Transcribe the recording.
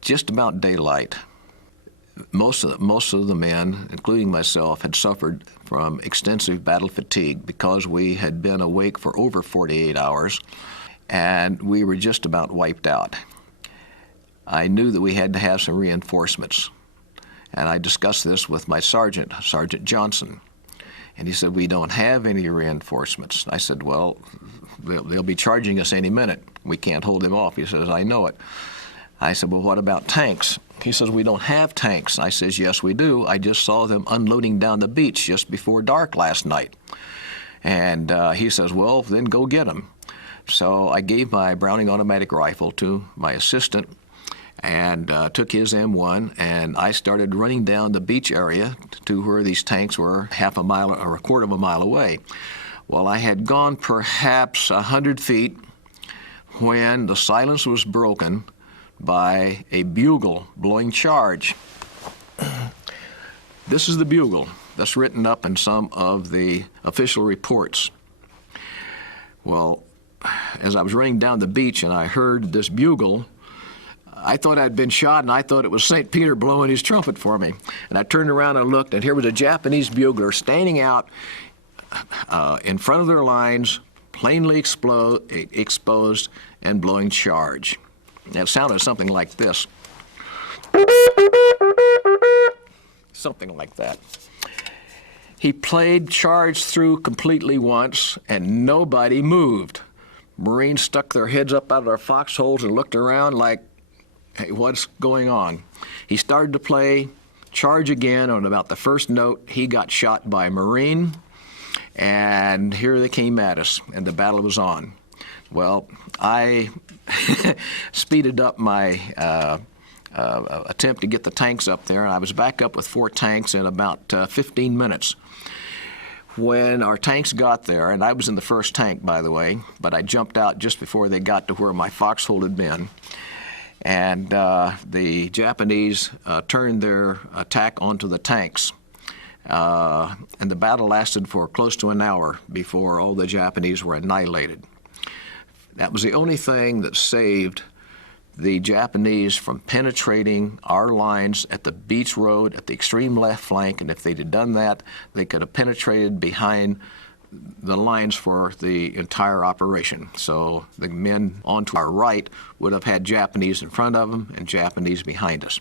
just about daylight. Most of the men, including myself, had suffered from extensive battle fatigue because we had been awake for over 48 hours, and we were just about wiped out. I knew that we had to have some reinforcements, and I discussed this with my sergeant, Sergeant Johnson, and he said, "We don't have any reinforcements." I said, "Well, they'll be charging us any minute. We can't hold them off." He says, "I know it." I said, "Well, what about tanks?" He says, "We don't have tanks." I says, "Yes, we do. I just saw them unloading down the beach just before dark last night." And he says, "Well, then go get them." So I gave my Browning automatic rifle to my assistant and took his M1, and I started running down the beach area to where these tanks were half a mile or a quarter of a mile away. Well, I had gone perhaps 100 feet when the silence was broken by a bugle blowing charge. This is the bugle that's written up in some of the official reports. Well, as I was running down the beach and I heard this bugle, I thought I'd been shot, and I thought it was St. Peter blowing his trumpet for me. And I turned around and looked, and here was a Japanese bugler standing out in front of their lines, plainly exposed and blowing charge. It sounded something like this. Something like that. He played charge through completely once, and nobody moved. Marines stuck their heads up out of their foxholes and looked around like, "Hey, what's going on?" He started to play charge again. On about the first note, he got shot by a Marine, and here they came at us, and the battle was on. Well, I speeded up my attempt to get the tanks up there, and I was back up with 4 tanks in about 15 minutes. When our tanks got there, and I was in the first tank, by the way, but I jumped out just before they got to where my foxhole had been, and the Japanese turned their attack onto the tanks. And the battle lasted for close to an hour before all the Japanese were annihilated. That was the only thing that saved the Japanese from penetrating our lines at the beach road at the extreme left flank, and if they'd have done that, they could have penetrated behind the lines for the entire operation. So the men onto our right would have had Japanese in front of them and Japanese behind us.